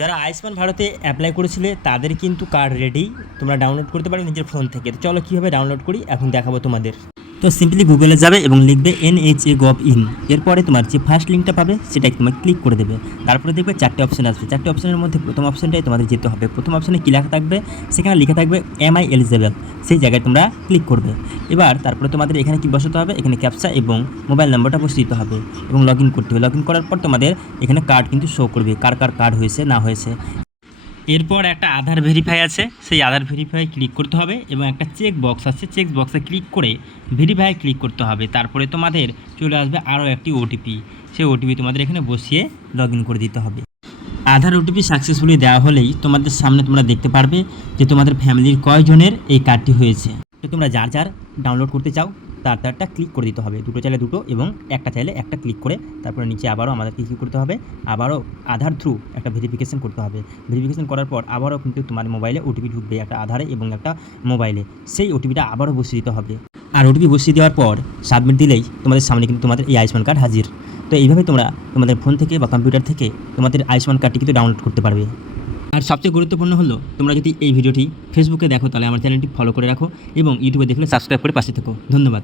যারা আয়ুষ্মান ভারতে অ্যাপ্লাই করেছিলে তাদের কিন্তু কার্ড রেডি, তোমরা ডাউনলোড করতে পারো নিজের ফোন থেকে। তো চলো কীভাবে ডাউনলোড করি এখন দেখাবো তোমাদের। তো সিম্পলি গুগলে যাবে এবং লিখবে NHA.gov.in। এরপরে তোমার যে ফার্স্ট লিঙ্কটা পাবে সেটাই তোমাকে ক্লিক করে দেবে। তারপরে দেখবে চারটে অপশান আসবে, চারটে অপশানের মধ্যে প্রথম অপশানটাই তোমাদের যেতে হবে। প্রথম অপশানে কী লেখা থাকবে, সেখানে লেখা থাকবে Am I eligible, সেই জায়গায় তোমরা ক্লিক করবে। এবার তারপরে তোমাদের এখানে কি বসাতে হবে, এখানে ক্যাপচা এবং মোবাইল নাম্বারটা বসিয়ে দিতে হবে এবং লগ ইন করতে হবে। লগ ইন করার পর তোমাদের এখানে কার্ড কিন্তু শো করবে, কার কার কার্ড হয়েছে না হয়েছে। এরপর একটা আধার ভেরিফাই আছে, সেই আধার ভেরিফাই ক্লিক করতে হবে এবং একটা চেক বক্স আছে, চেক বক্সে ক্লিক করে ভেরিফাই ক্লিক করতে হবে। তারপরে তোমাদের চলে আসবে আরও একটি ওটিপি, সেই ওটিপি তোমাদের এখানে বসিয়ে লগ ইন করে দিতে হবে। আধার ওটিপি সাকসেসফুলি দেওয়া হলেই তোমাদের সামনে তোমরা দেখতে পারবে যে তোমাদের ফ্যামিলির কয়জনের এই কার্ডটি হয়েছে। তো তোমরা যার যার ডাউনলোড করতে চাও তারটা ক্লিক করে দিতে হবে, দুটো চাইলে দুটো এবং একটা চাইলে একটা ক্লিক করে তারপরে নিচে আবারও আমাদেরকে কী করতে হবে, আবারও আধার থ্রু একটা ভেরিফিকেশন করতে হবে। ভেরিফিকেশন করার পর আবারও কিন্তু তোমার মোবাইলে ওটিপি ঢুকবে, একটা আধারে এবং একটা মোবাইলে, সেই ওটিপিটা আবারও বসিয়ে দিতে হবে। আর ওটিপি বসিয়ে দেওয়ার পর সাবমিট দিলেই তোমাদের সামনে কিন্তু তোমাদের এই আয়ুষ্মান কার্ড হাজির। তো এইভাবে তোমরা তোমাদের ফোন থেকে বা কম্পিউটার থেকে তোমাদের আয়ুষ্মান কার্ডটি কিন্তু ডাউনলোড করতে পারবে। আর সবচেয়ে গুরুত্বপূর্ণ হলো, তোমরা যদি এই ভিডিওটি ফেসবুকে দেখো তাহলে আমার চ্যানেলটি ফলো করে রাখো এবং ইউটিউবে দেখলে সাবস্ক্রাইব করে পাশে থেকো। ধন্যবাদ।